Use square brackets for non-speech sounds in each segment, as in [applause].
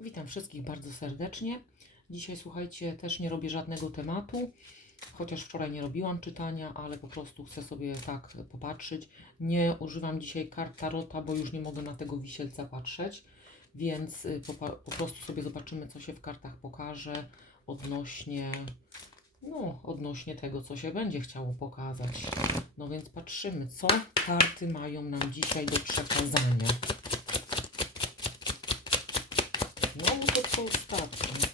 Witam wszystkich bardzo serdecznie. Dzisiaj słuchajcie, też nie robię żadnego tematu, chociaż wczoraj nie robiłam czytania, ale po prostu chcę sobie tak popatrzeć. Nie używam dzisiaj kart tarota, bo już nie mogę na tego wisielca patrzeć, więc y, po, po prostu sobie zobaczymy, co się w kartach pokaże odnośnie, no, odnośnie tego, co się będzie chciało pokazać. No więc patrzymy, co karty mają nam dzisiaj do przekazania. No ostatnio.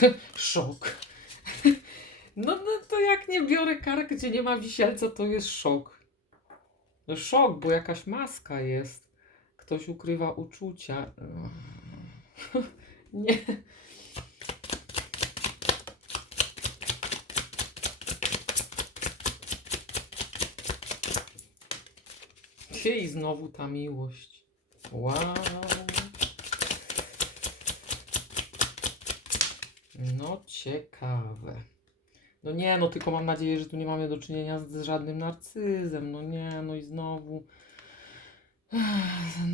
[laughs] szok. No, no to jak nie biorę kart, gdzie nie ma wisielca, to jest szok. No szok, bo jakaś maska jest. Ktoś ukrywa uczucia. [laughs] Nie. I znowu ta miłość. Wow. No ciekawe. No nie, no tylko mam nadzieję, że tu nie mamy do czynienia z żadnym narcyzem. No nie, no i znowu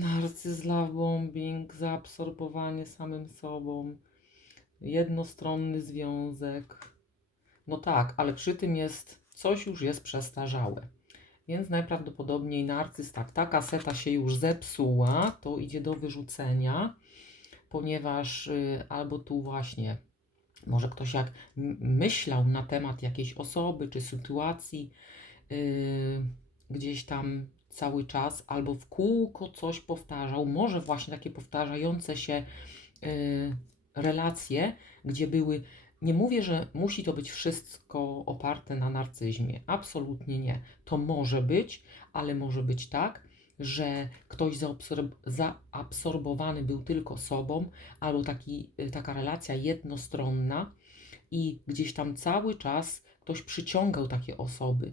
narcyz, love bombing, zaabsorbowanie samym sobą, jednostronny związek. No tak, ale przy tym jest, coś już jest przestarzałe. Więc najprawdopodobniej narcyz, tak, ta kaseta się już zepsuła, to idzie do wyrzucenia, ponieważ y, albo tu właśnie może ktoś jak myślał na temat jakiejś osoby czy sytuacji yy, gdzieś tam cały czas, albo w kółko coś powtarzał, może właśnie takie powtarzające się yy, relacje, gdzie były. Nie mówię, że musi to być wszystko oparte na narcyzmie. Absolutnie nie. To może być, ale może być tak, że ktoś zaabsorb- zaabsorbowany był tylko sobą, albo taki, y, taka relacja jednostronna i gdzieś tam cały czas ktoś przyciągał takie osoby,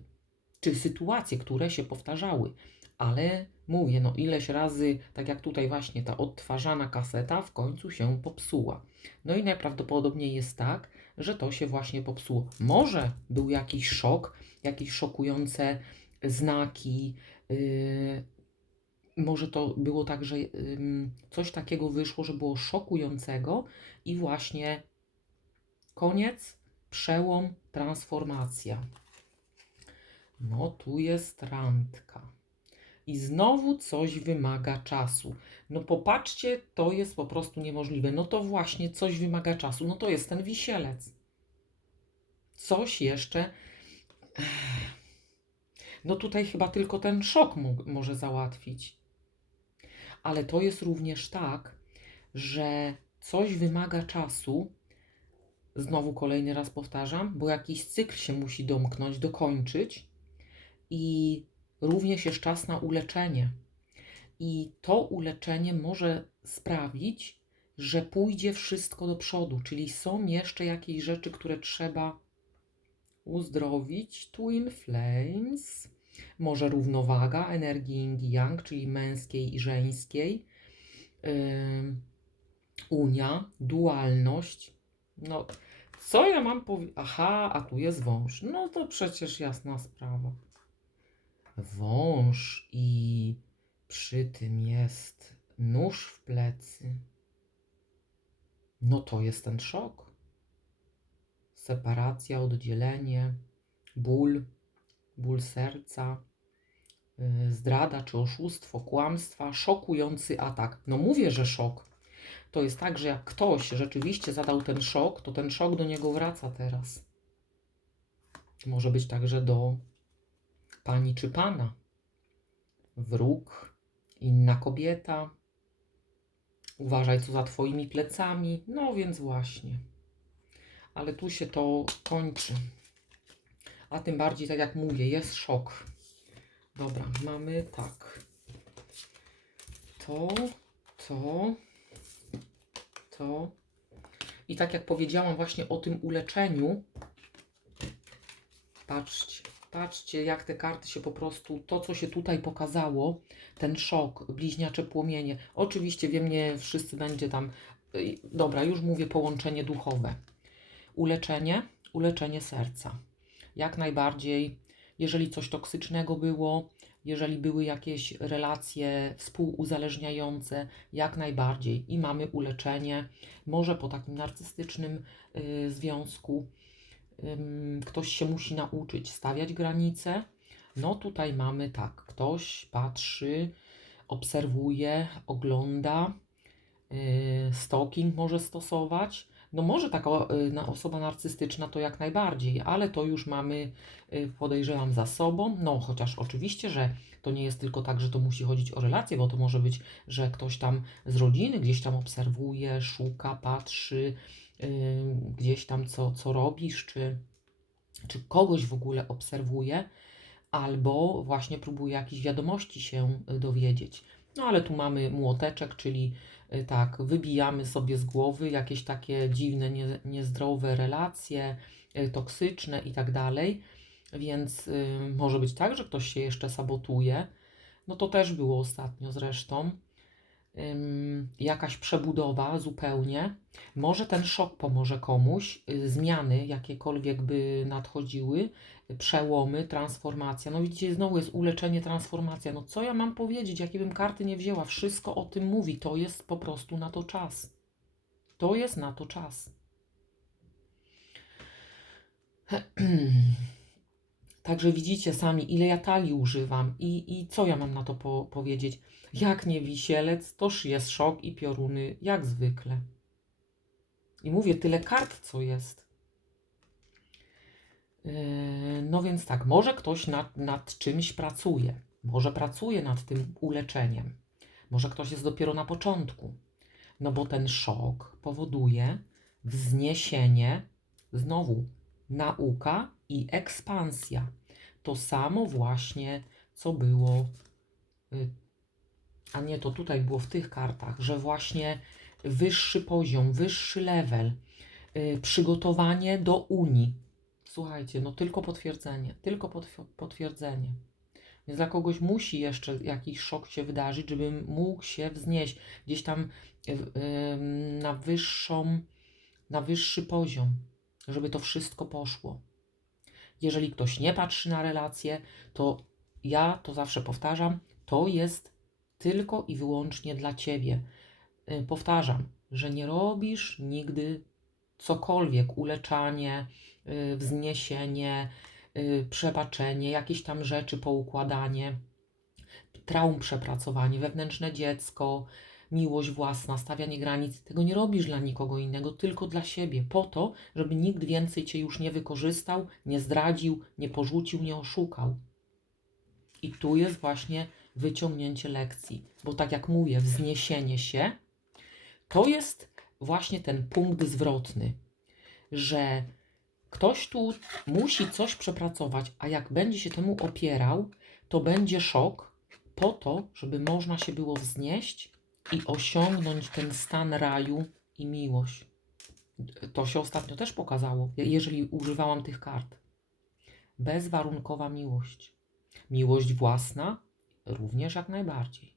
czy sytuacje, które się powtarzały. Ale mówię, no ileś razy, tak jak tutaj właśnie ta odtwarzana kaseta w końcu się popsuła. No i najprawdopodobniej jest tak, że to się właśnie popsuło. Może był jakiś szok, jakieś szokujące znaki, yy, może to było tak, że coś takiego wyszło, że było szokującego i właśnie koniec, przełom, transformacja. No tu jest randka. I znowu coś wymaga czasu. No popatrzcie, to jest po prostu niemożliwe. No to właśnie coś wymaga czasu. No to jest ten wisielec. Coś jeszcze. No tutaj chyba tylko ten szok może załatwić. Ale to jest również tak, że coś wymaga czasu. Znowu kolejny raz powtarzam, bo jakiś cykl się musi domknąć, dokończyć i również jest czas na uleczenie. I to uleczenie może sprawić, że pójdzie wszystko do przodu, czyli są jeszcze jakieś rzeczy, które trzeba uzdrowić. Twin Flames, może równowaga energii yin i yang, czyli męskiej i żeńskiej, Ym, unia, dualność. No, co ja mam powiedzieć? Aha, a tu jest wąż. No to przecież jasna sprawa. Wąż i przy tym jest nóż w plecy. No to jest ten szok. Separacja, oddzielenie, ból, ból serca, yy, zdrada czy oszustwo, kłamstwa, szokujący atak. No mówię, że szok. To jest tak, że jak ktoś rzeczywiście zadał ten szok, to ten szok do niego wraca teraz. Może być także do pani czy pana. Wróg, inna kobieta. Uważaj, co za twoimi plecami. No więc właśnie. Ale tu się to kończy. A tym bardziej, tak jak mówię, jest szok. Dobra, mamy tak. To, to, to. I tak jak powiedziałam właśnie o tym uleczeniu, patrzcie, patrzcie jak te karty się po prostu, to co się tutaj pokazało, ten szok, bliźniacze płomienie. Oczywiście wiem, nie wszyscy będzie tam, y, dobra, już mówię połączenie duchowe. Uleczenie, uleczenie serca. Jak najbardziej, jeżeli coś toksycznego było, jeżeli były jakieś relacje współuzależniające, jak najbardziej. I mamy uleczenie. Może po takim narcystycznym y, związku ym, ktoś się musi nauczyć stawiać granice. No tutaj mamy tak, ktoś patrzy, obserwuje, ogląda, yy, stalking może stosować. No może taka y, osoba narcystyczna to jak najbardziej, ale to już mamy, y, podejrzewam, za sobą. No chociaż oczywiście, że to nie jest tylko tak, że to musi chodzić o relacje, bo to może być, że ktoś tam z rodziny gdzieś tam obserwuje, szuka, patrzy, yy, gdzieś tam co, co robisz, czy, czy kogoś w ogóle obserwuje, albo właśnie próbuje jakichś wiadomości się y, dowiedzieć. No ale tu mamy młoteczek, czyli tak, wybijamy sobie z głowy jakieś takie dziwne, nie, niezdrowe relacje, y, toksyczne i tak dalej. Więc y, może być tak, że ktoś się jeszcze sabotuje. No to też było ostatnio zresztą. Jakaś przebudowa zupełnie. Może ten szok pomoże komuś, y, zmiany jakiekolwiek by nadchodziły, przełomy, transformacja. No widzicie, znowu jest uleczenie, transformacja. No co ja mam powiedzieć, jakie bym karty nie wzięła? Wszystko o tym mówi. To jest po prostu na to czas. To jest na to czas. [clears throat] Także widzicie sami, ile ja talii używam i, i co ja mam na to po, powiedzieć. Jak nie wisielec, toż jest szok i pioruny, jak zwykle. I mówię, tyle kart, co jest. Yy, No więc tak, może ktoś nad, nad czymś pracuje. Może pracuje nad tym uleczeniem. Może ktoś jest dopiero na początku. No bo ten szok powoduje wzniesienie, znowu nauka i ekspansja. To samo właśnie, co było, y, a nie, to tutaj było w tych kartach, że właśnie wyższy poziom, wyższy level, y, przygotowanie do Unii. Słuchajcie, no tylko potwierdzenie, tylko potw- potwierdzenie. Więc dla kogoś musi jeszcze jakiś szok się wydarzyć, żeby mógł się wznieść gdzieś tam y, na wyższą, na wyższy poziom, żeby to wszystko poszło. Jeżeli ktoś nie patrzy na relacje, to ja to zawsze powtarzam, to jest tylko i wyłącznie dla ciebie. Y, Powtarzam, że nie robisz nigdy cokolwiek, uleczanie, y, wzniesienie, y, przebaczenie, jakieś tam rzeczy poukładanie, traum przepracowanie, wewnętrzne dziecko, miłość własna, stawianie granic. Tego nie robisz dla nikogo innego, tylko dla siebie, po to, żeby nikt więcej cię już nie wykorzystał, nie zdradził, nie porzucił, nie oszukał. I tu jest właśnie wyciągnięcie lekcji, bo tak jak mówię, wzniesienie się to jest właśnie ten punkt zwrotny, że ktoś tu musi coś przepracować, a jak będzie się temu opierał, to będzie szok po to, żeby można się było wznieść i osiągnąć ten stan raju i miłość. To się ostatnio też pokazało, jeżeli używałam tych kart. Bezwarunkowa miłość. Miłość własna również jak najbardziej.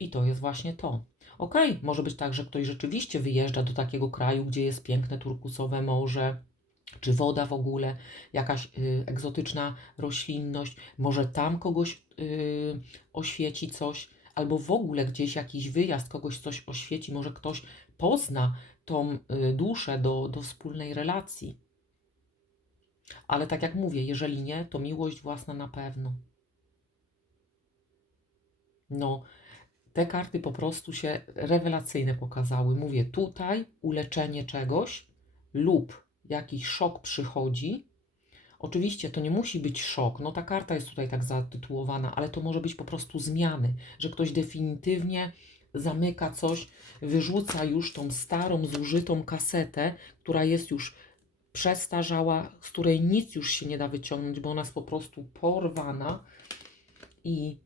I to jest właśnie to. Okej, może być tak, że ktoś rzeczywiście wyjeżdża do takiego kraju, gdzie jest piękne turkusowe morze, czy woda w ogóle, jakaś y, egzotyczna roślinność, może tam kogoś y, oświeci coś, albo w ogóle gdzieś jakiś wyjazd kogoś coś oświeci, może ktoś pozna tą y, duszę do, do wspólnej relacji. Ale tak jak mówię, jeżeli nie, to miłość własna na pewno. No, te karty po prostu się rewelacyjne pokazały. Mówię, tutaj uleczenie czegoś lub jakiś szok przychodzi. Oczywiście to nie musi być szok, no ta karta jest tutaj tak zatytułowana, ale to może być po prostu zmiany, że ktoś definitywnie zamyka coś, wyrzuca już tą starą, zużytą kasetę, która jest już przestarzała, z której nic już się nie da wyciągnąć, bo ona jest po prostu porwana i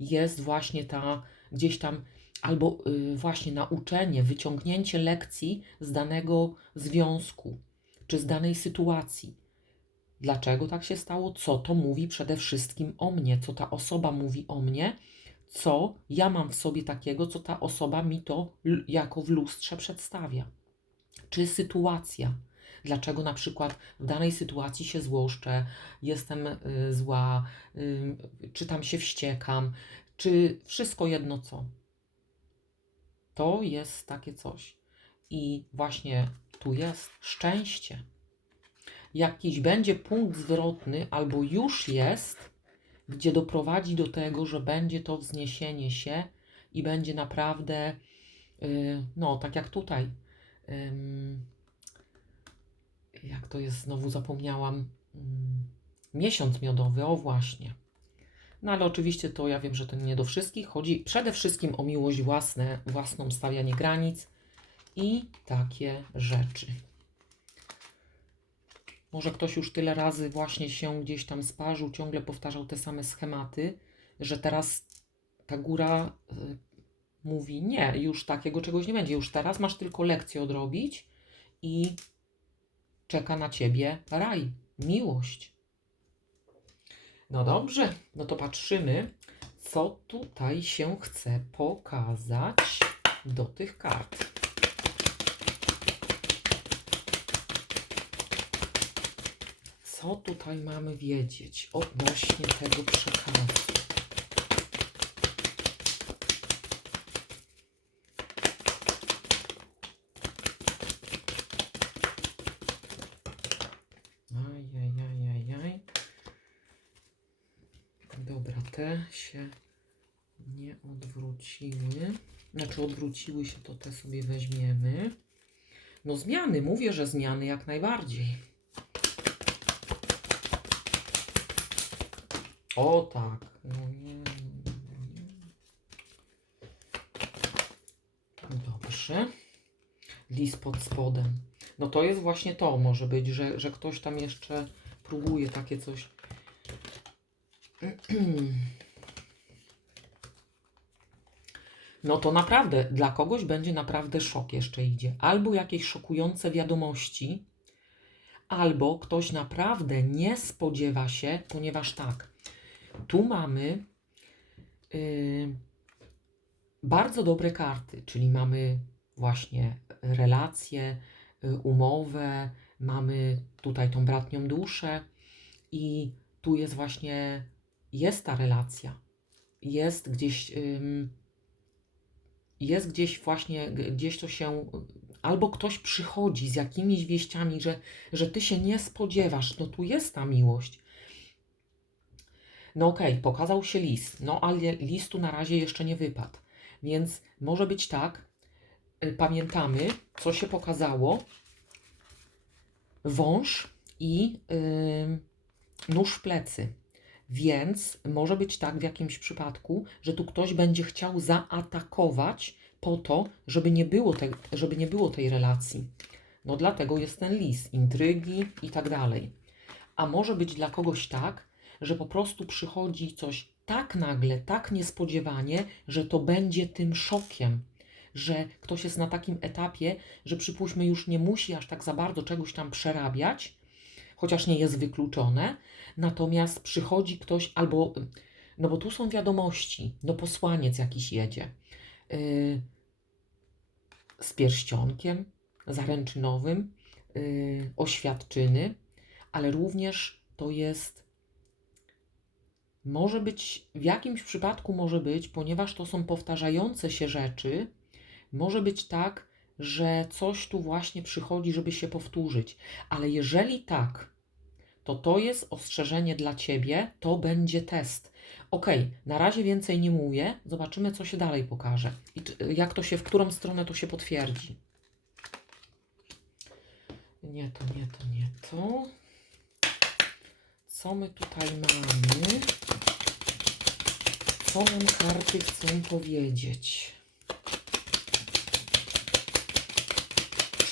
jest właśnie ta gdzieś tam albo y, właśnie nauczenie, wyciągnięcie lekcji z danego związku czy z danej sytuacji. Dlaczego tak się stało? Co to mówi przede wszystkim o mnie? Co ta osoba mówi o mnie? Co ja mam w sobie takiego, co ta osoba mi to jako w lustrze przedstawia? Czy sytuacja? dlaczego na przykład w danej sytuacji się złoszczę, jestem y, zła, y, czy tam się wściekam, czy wszystko jedno co. To jest takie coś. I właśnie tu jest szczęście. Jakiś będzie punkt zwrotny, albo już jest, gdzie doprowadzi do tego, że będzie to wzniesienie się i będzie naprawdę, y, no tak jak tutaj. jak to jest, znowu zapomniałam. Miesiąc miodowy, o właśnie. No ale oczywiście to ja wiem, że to nie do wszystkich. Chodzi przede wszystkim o miłość własne, własną stawianie granic i takie rzeczy. Może ktoś już tyle razy właśnie się gdzieś tam sparzył, ciągle powtarzał te same schematy, że teraz ta góra y, mówi: Nie, już takiego czegoś nie będzie. Już teraz masz tylko lekcję odrobić i czeka na ciebie raj, miłość. No dobrze, no to patrzymy, co tutaj się chce pokazać do tych kart. Co tutaj mamy wiedzieć odnośnie tego przekazu? Ajajajajaj. Dobra, te się nie odwróciły. Znaczy odwróciły się, to te sobie weźmiemy. No zmiany, mówię, że zmiany jak najbardziej. O tak. No. Dobrze. Lis pod spodem. No to jest właśnie to może być, że, że ktoś tam jeszcze próbuje takie coś. No to naprawdę dla kogoś będzie naprawdę szok jeszcze idzie. Albo jakieś szokujące wiadomości, albo ktoś naprawdę nie spodziewa się, ponieważ tak, tu mamy yy, bardzo dobre karty, czyli mamy właśnie relacje, y, umowę, mamy tutaj tą bratnią duszę i tu jest właśnie, jest ta relacja, jest gdzieś, ym, jest gdzieś właśnie, gdzieś to się, albo ktoś przychodzi z jakimiś wieściami, że, że ty się nie spodziewasz, no tu jest ta miłość. No okej, pokazał się list, no ale listu na razie jeszcze nie wypadł, więc może być tak, y, pamiętamy, co się pokazało, wąż i y, nóż w plecy. Więc może być tak w jakimś przypadku, że tu ktoś będzie chciał zaatakować po to, żeby nie było, te, żeby nie było tej relacji. No dlatego jest ten lis, intrygi i tak dalej. A może być dla kogoś tak, że po prostu przychodzi coś tak nagle, tak niespodziewanie, że to będzie tym szokiem. Że ktoś jest na takim etapie, że przypuśćmy już nie musi aż tak za bardzo czegoś tam przerabiać, chociaż nie jest wykluczone, natomiast przychodzi ktoś albo, no bo tu są wiadomości, no posłaniec jakiś jedzie yy, z pierścionkiem zaręczynowym, yy, oświadczyny, ale również to jest może być, w jakimś przypadku może być, ponieważ to są powtarzające się rzeczy, może być tak, że coś tu właśnie przychodzi, żeby się powtórzyć. Ale jeżeli tak, to to jest ostrzeżenie dla ciebie, to będzie test. Ok, na razie więcej nie mówię, zobaczymy, co się dalej pokaże i jak to się, w którą stronę to się potwierdzi. Nie to, nie to, nie to. Co my tutaj mamy? Co nam karty chcą powiedzieć?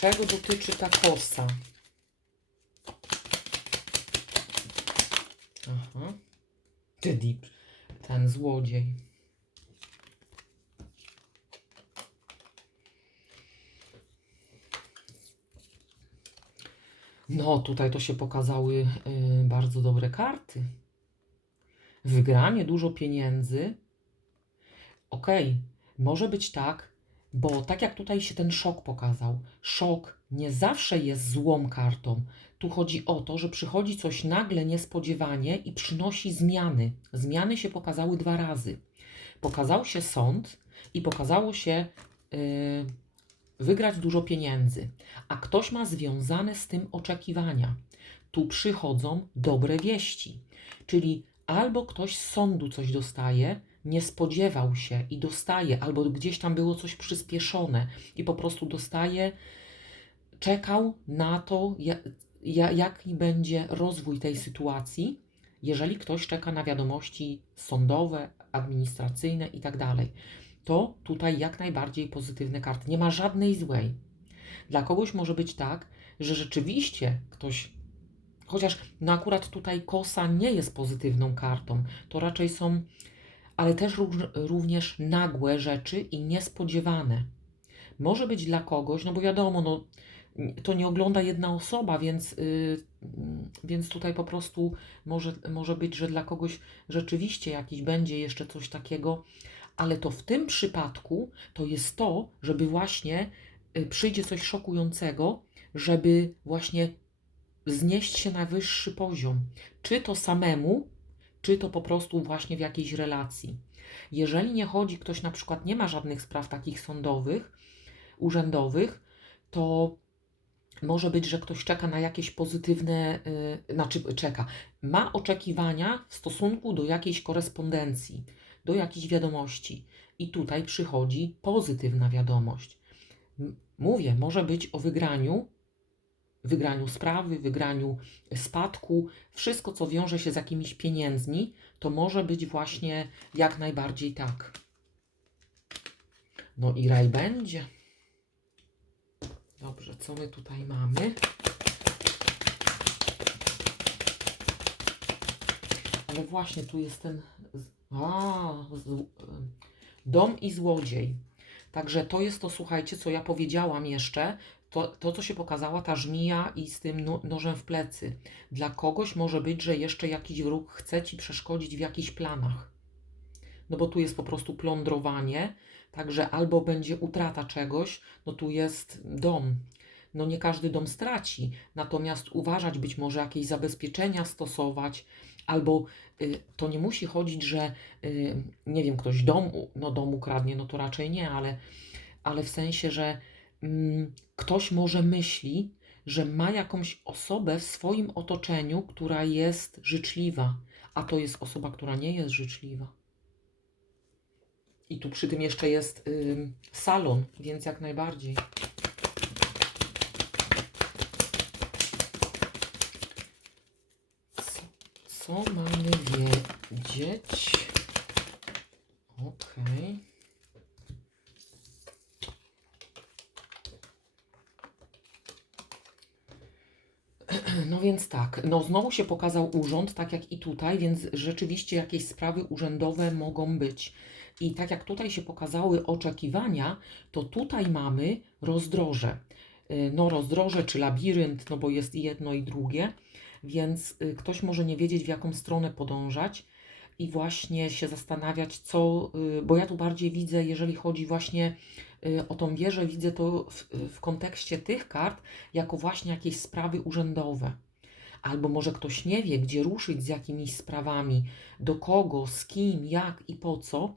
Czego dotyczy ta kosa? Aha. Ty. Ten złodziej. No, tutaj to się pokazały y, bardzo dobre karty. Wygranie dużo pieniędzy. Okej, może być tak, Bo tak jak tutaj się ten szok pokazał, szok nie zawsze jest złą kartą. Tu chodzi o to, że przychodzi coś nagle, niespodziewanie i przynosi zmiany. Zmiany się pokazały dwa razy. Pokazał się sąd i pokazało się yy, wygrać dużo pieniędzy, a ktoś ma związane z tym oczekiwania. Tu przychodzą dobre wieści, czyli albo ktoś z sądu coś dostaje, nie spodziewał się i dostaje, albo gdzieś tam było coś przyspieszone i po prostu dostaje, czekał na to, ja- ja- jaki będzie rozwój tej sytuacji, jeżeli ktoś czeka na wiadomości sądowe, administracyjne i tak. To tutaj jak najbardziej pozytywne karty. Nie ma żadnej złej. Dla kogoś może być tak, że rzeczywiście ktoś, chociaż no akurat tutaj kosa nie jest pozytywną kartą, to raczej są, ale też również nagłe rzeczy i niespodziewane. Może być dla kogoś, no bo wiadomo, no to nie ogląda jedna osoba, więc, yy, więc tutaj po prostu może, może być, że dla kogoś rzeczywiście jakiś będzie jeszcze coś takiego, ale to w tym przypadku to jest to, żeby właśnie y, przyjdzie coś szokującego, żeby właśnie znieść się na wyższy poziom. Czy to samemu, czy to po prostu właśnie w jakiejś relacji. Jeżeli nie chodzi, ktoś na przykład nie ma żadnych spraw takich sądowych, urzędowych, to może być, że ktoś czeka na jakieś pozytywne, yy, znaczy czeka, ma oczekiwania w stosunku do jakiejś korespondencji, do jakichś wiadomości. I tutaj przychodzi pozytywna wiadomość. Mówię, może być o wygraniu, wygraniu sprawy, wygraniu spadku, wszystko co wiąże się z jakimiś pieniędzmi, to może być właśnie jak najbardziej tak. No i raj będzie. Dobrze, co my tutaj mamy? Ale właśnie tu jest ten. A, z, dom i złodziej. Także to jest to, słuchajcie, co ja powiedziałam jeszcze. To, to, co się pokazała ta żmija i z tym no, nożem w plecy. Dla kogoś może być, że jeszcze jakiś wróg chce ci przeszkodzić w jakichś planach. No bo tu jest po prostu plądrowanie, także albo będzie utrata czegoś, no tu jest dom. No nie każdy dom straci, natomiast uważać być może jakieś zabezpieczenia stosować, albo y, to nie musi chodzić, że y, nie wiem, ktoś dom, no dom ukradnie, no to raczej nie, ale, ale w sensie, że ktoś może myśli, że ma jakąś osobę w swoim otoczeniu, która jest życzliwa, a to jest osoba, która nie jest życzliwa. I tu przy tym jeszcze jest ym, salon, więc jak najbardziej. Co, co mamy wiedzieć? Okej. No więc tak, no znowu się pokazał urząd, tak jak i tutaj, więc rzeczywiście jakieś sprawy urzędowe mogą być. I tak jak tutaj się pokazały oczekiwania, to tutaj mamy rozdroże. Y, No rozdroże czy labirynt, no bo jest i jedno i drugie, więc y, ktoś może nie wiedzieć w jaką stronę podążać i właśnie się zastanawiać co, y, bo ja tu bardziej widzę, jeżeli chodzi właśnie o tą wieżę, widzę to w, w kontekście tych kart, jako właśnie jakieś sprawy urzędowe. Albo może ktoś nie wie, gdzie ruszyć z jakimiś sprawami, do kogo, z kim, jak i po co.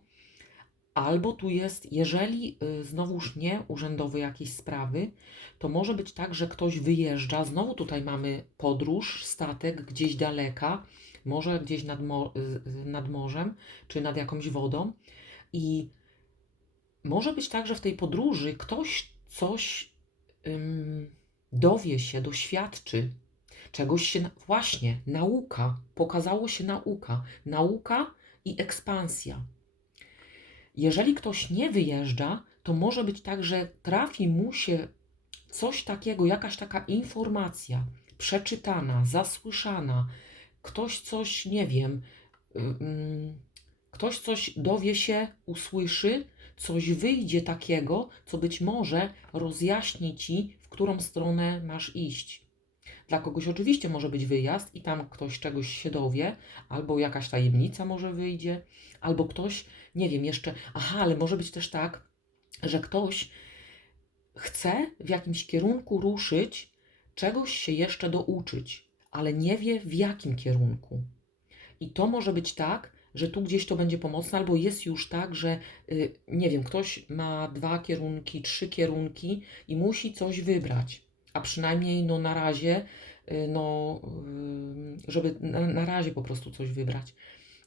Albo tu jest, jeżeli y, znowuż nie urzędowe jakieś sprawy, to może być tak, że ktoś wyjeżdża. Znowu tutaj mamy podróż, statek gdzieś daleka, może gdzieś nad, y, y, nad morzem czy nad jakąś wodą. I może być tak, że w tej podróży ktoś coś ym, dowie się, doświadczy, czegoś się, właśnie, nauka, pokazało się nauka, nauka i ekspansja. Jeżeli ktoś nie wyjeżdża, to może być tak, że trafi mu się coś takiego, jakaś taka informacja przeczytana, zasłyszana, ktoś coś, nie wiem, ym, ktoś coś dowie się, usłyszy, coś wyjdzie takiego, co być może rozjaśni ci, w którą stronę masz iść. Dla kogoś oczywiście może być wyjazd i tam ktoś czegoś się dowie, albo jakaś tajemnica może wyjdzie, albo ktoś, nie wiem, jeszcze, aha, ale może być też tak, że ktoś chce w jakimś kierunku ruszyć, czegoś się jeszcze douczyć, ale nie wie w jakim kierunku. I to może być tak, że tu gdzieś to będzie pomocne, albo jest już tak, że y, nie wiem, ktoś ma dwa kierunki, trzy kierunki i musi coś wybrać, a przynajmniej no na razie, y, no, y, żeby na, na razie po prostu coś wybrać.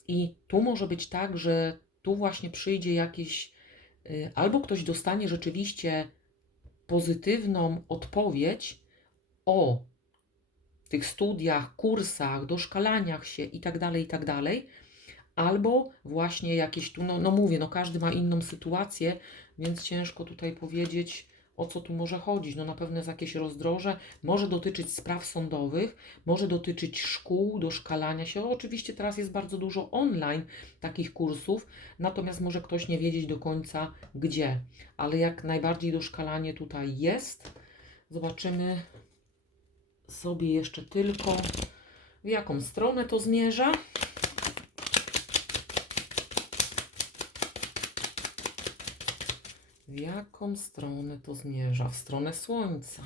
I tu może być tak, że tu właśnie przyjdzie jakieś, y, albo ktoś dostanie rzeczywiście pozytywną odpowiedź o tych studiach, kursach, doszkalaniach się i tak dalej, i tak albo właśnie jakieś tu, no, no mówię, no każdy ma inną sytuację, więc ciężko tutaj powiedzieć, o co tu może chodzić. No na pewno jest jakieś rozdroże, może dotyczyć spraw sądowych, może dotyczyć szkół, doszkalania się. Oczywiście teraz jest bardzo dużo online takich kursów, natomiast może ktoś nie wiedzieć do końca gdzie, ale jak najbardziej doszkalanie tutaj jest. Zobaczymy sobie jeszcze tylko, w jaką stronę to zmierza. W jaką stronę to zmierza? W stronę Słońca.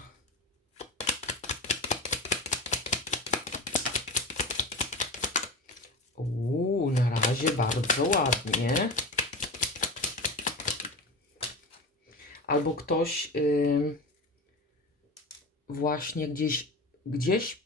Uuu, na razie bardzo ładnie. Albo ktoś ym, właśnie gdzieś, gdzieś,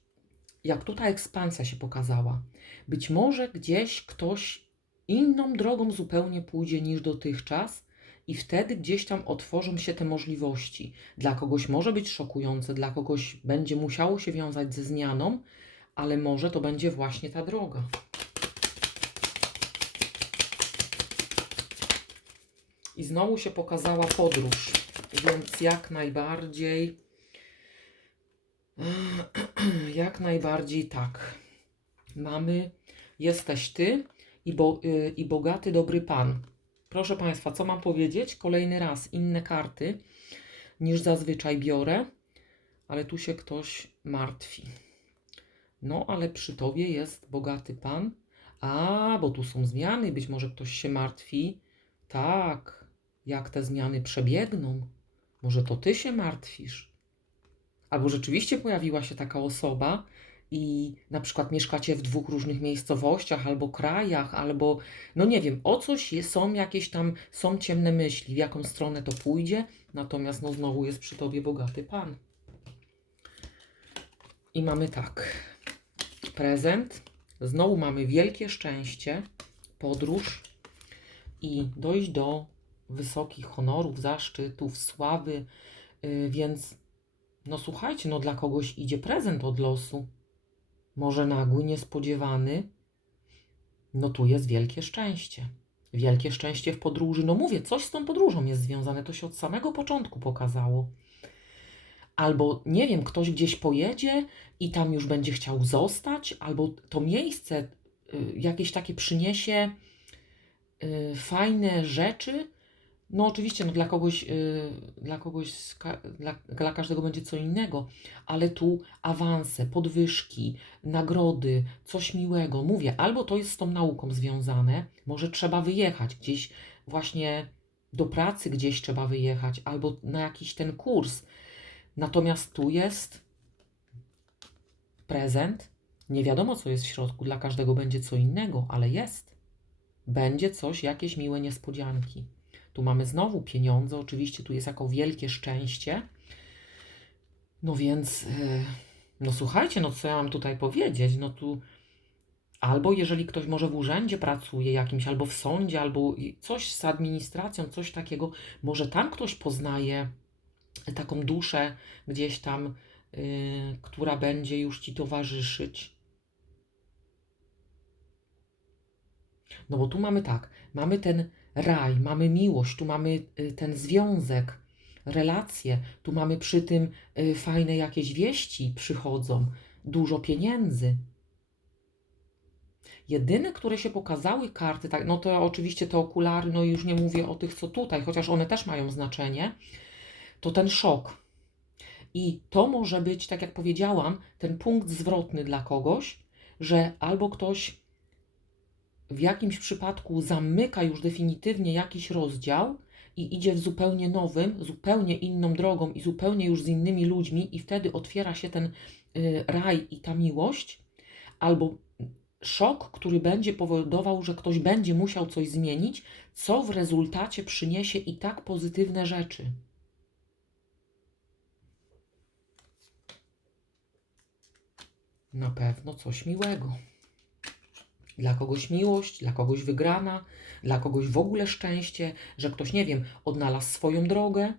jak tutaj ekspansja się pokazała, być może gdzieś ktoś inną drogą zupełnie pójdzie niż dotychczas i wtedy gdzieś tam otworzą się te możliwości. Dla kogoś może być szokujące, dla kogoś będzie musiało się wiązać ze zmianą, ale może to będzie właśnie ta droga. I znowu się pokazała podróż, więc jak najbardziej, [clears throat] jak najbardziej tak. Mamy, jesteś ty i, bo, y, i bogaty, dobry pan. Proszę Państwa, co mam powiedzieć? Kolejny raz inne karty niż zazwyczaj biorę, ale tu się ktoś martwi. No, ale przy tobie jest bogaty pan. A, bo tu są zmiany, być może ktoś się martwi. Tak, jak te zmiany przebiegną. Może to ty się martwisz. Albo rzeczywiście pojawiła się taka osoba i na przykład mieszkacie w dwóch różnych miejscowościach albo krajach, albo no nie wiem, o coś jest, są jakieś tam, są ciemne myśli, w jaką stronę to pójdzie, natomiast no znowu jest przy tobie bogaty pan. I mamy tak, prezent, znowu mamy wielkie szczęście, podróż i dojść do wysokich honorów, zaszczytów, sławy, yy, więc no słuchajcie, no dla kogoś idzie prezent od losu może nagły, niespodziewany, no tu jest wielkie szczęście. Wielkie szczęście w podróży. No mówię, coś z tą podróżą jest związane, to się od samego początku pokazało. Albo nie wiem, ktoś gdzieś pojedzie i tam już będzie chciał zostać, albo to miejsce y, jakieś takie przyniesie y, fajne rzeczy, no oczywiście, no dla kogoś, yy, dla kogoś, dla, dla każdego będzie co innego, ale tu awanse, podwyżki, nagrody, coś miłego. Mówię, albo to jest z tą nauką związane, może trzeba wyjechać gdzieś właśnie do pracy gdzieś trzeba wyjechać, albo na jakiś ten kurs. Natomiast tu jest prezent. Nie wiadomo, co jest w środku, dla każdego będzie co innego, ale jest. Będzie coś, jakieś miłe niespodzianki. Tu mamy znowu pieniądze, oczywiście tu jest jako wielkie szczęście. No więc, e, no słuchajcie, no co ja mam tutaj powiedzieć? No tu albo jeżeli ktoś może w urzędzie pracuje jakimś, albo w sądzie, albo coś z administracją, coś takiego, może tam ktoś poznaje taką duszę gdzieś tam, yy, która będzie już ci towarzyszyć. No bo tu mamy tak, mamy ten raj, mamy miłość, tu mamy y, ten związek, relacje, tu mamy przy tym y, fajne jakieś wieści przychodzą, dużo pieniędzy. Jedyne, które się pokazały karty, tak, no to oczywiście te okulary, no już nie mówię o tych, co tutaj, chociaż one też mają znaczenie, to ten szok. I to może być, tak jak powiedziałam, ten punkt zwrotny dla kogoś, że albo ktoś w jakimś przypadku zamyka już definitywnie jakiś rozdział i idzie w zupełnie nowym, zupełnie inną drogą i zupełnie już z innymi ludźmi, i wtedy otwiera się ten y, raj i ta miłość, albo szok, który będzie powodował, że ktoś będzie musiał coś zmienić, co w rezultacie przyniesie i tak pozytywne rzeczy. Na pewno coś miłego. Dla kogoś miłość, dla kogoś wygrana, dla kogoś w ogóle szczęście, że ktoś, nie wiem, odnalazł swoją drogę.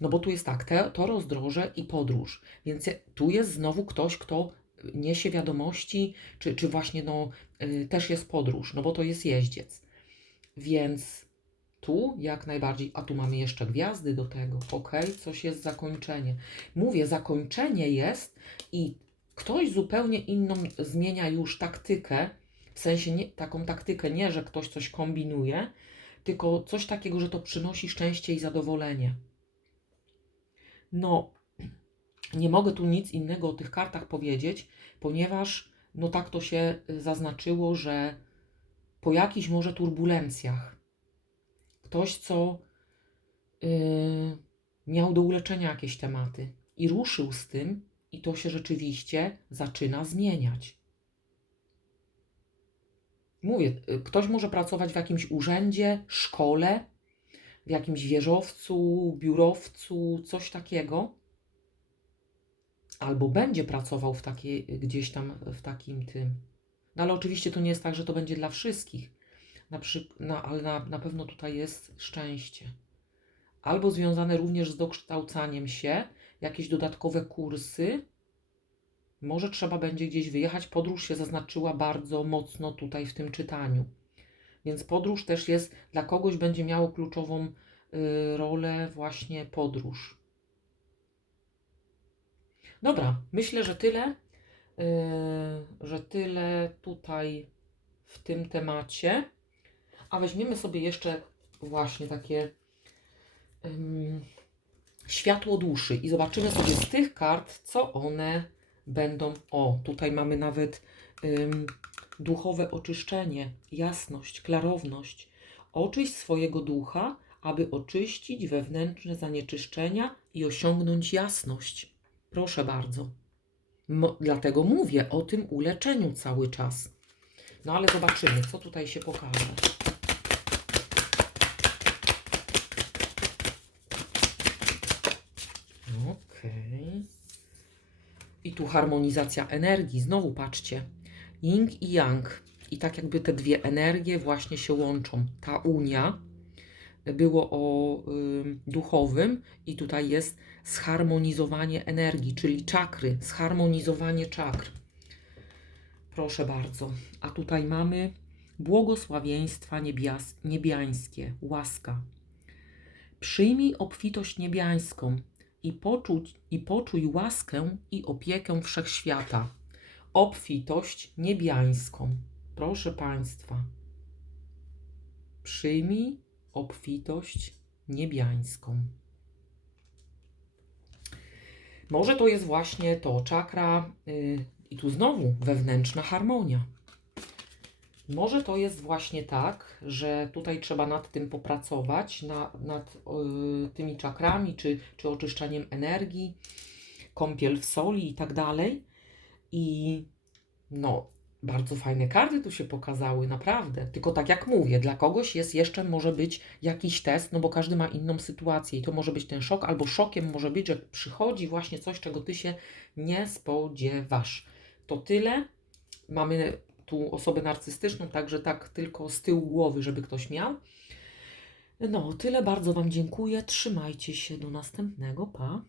No bo tu jest tak, te, to rozdroże i podróż. Więc tu jest znowu ktoś, kto niesie wiadomości, czy, czy właśnie no, y, też jest podróż, no bo to jest jeździec. Więc tu jak najbardziej, a tu mamy jeszcze gwiazdy do tego, ok? Coś jest zakończenie. Mówię, zakończenie jest i ktoś zupełnie inną zmienia już taktykę, w sensie nie, taką taktykę nie, że ktoś coś kombinuje, tylko coś takiego, że to przynosi szczęście i zadowolenie. No, nie mogę tu nic innego o tych kartach powiedzieć, ponieważ no tak to się y, zaznaczyło, że po jakichś może turbulencjach ktoś, co yy, miał do uleczenia jakieś tematy i ruszył z tym, i to się rzeczywiście zaczyna zmieniać. Mówię, y, ktoś może pracować w jakimś urzędzie, szkole, w jakimś wieżowcu, biurowcu, coś takiego, albo będzie pracował w takiej, gdzieś tam w takim tym. No ale oczywiście to nie jest tak, że to będzie dla wszystkich. Na przy, na, ale na, na pewno tutaj jest szczęście. Albo związane również z dokształcaniem się, jakieś dodatkowe kursy. Może trzeba będzie gdzieś wyjechać. Podróż się zaznaczyła bardzo mocno tutaj w tym czytaniu. Więc podróż też jest, dla kogoś będzie miało kluczową y, rolę właśnie podróż. Dobra, myślę, że tyle, y, że tyle tutaj w tym temacie. A weźmiemy sobie jeszcze właśnie takie ym, światło duszy i zobaczymy sobie z tych kart, co one będą. O, tutaj mamy nawet ym, duchowe oczyszczenie, jasność, klarowność. Oczyść swojego ducha, aby oczyścić wewnętrzne zanieczyszczenia i osiągnąć jasność. Proszę bardzo. Mo- dlatego mówię o tym uleczeniu cały czas. No ale zobaczymy, co tutaj się pokaże. Okej. I tu harmonizacja energii. Znowu patrzcie. Yin i Yang. I tak jakby te dwie energie właśnie się łączą. Ta unia było o ym, duchowym i tutaj jest zharmonizowanie energii, czyli czakry, zharmonizowanie czakr. Proszę bardzo. A tutaj mamy błogosławieństwa niebias, niebiańskie, łaska. Przyjmij obfitość niebiańską i, poczuć, i poczuj łaskę i opiekę wszechświata. Obfitość niebiańską. Proszę Państwa. Przyjmij obfitość niebiańską. Może to jest właśnie to czakra, yy, i tu znowu wewnętrzna harmonia. Może to jest właśnie tak, że tutaj trzeba nad tym popracować, na, nad y, tymi czakrami, czy, czy oczyszczaniem energii, kąpiel w soli i tak dalej. I no, bardzo fajne karty tu się pokazały, naprawdę. Tylko tak jak mówię, dla kogoś jest jeszcze może być jakiś test, no bo każdy ma inną sytuację i to może być ten szok, albo szokiem może być, że przychodzi właśnie coś, czego ty się nie spodziewasz. To tyle. Mamy tu osobę narcystyczną, także tak tylko z tyłu głowy, żeby ktoś miał. No, tyle bardzo Wam dziękuję. Trzymajcie się do następnego. Pa.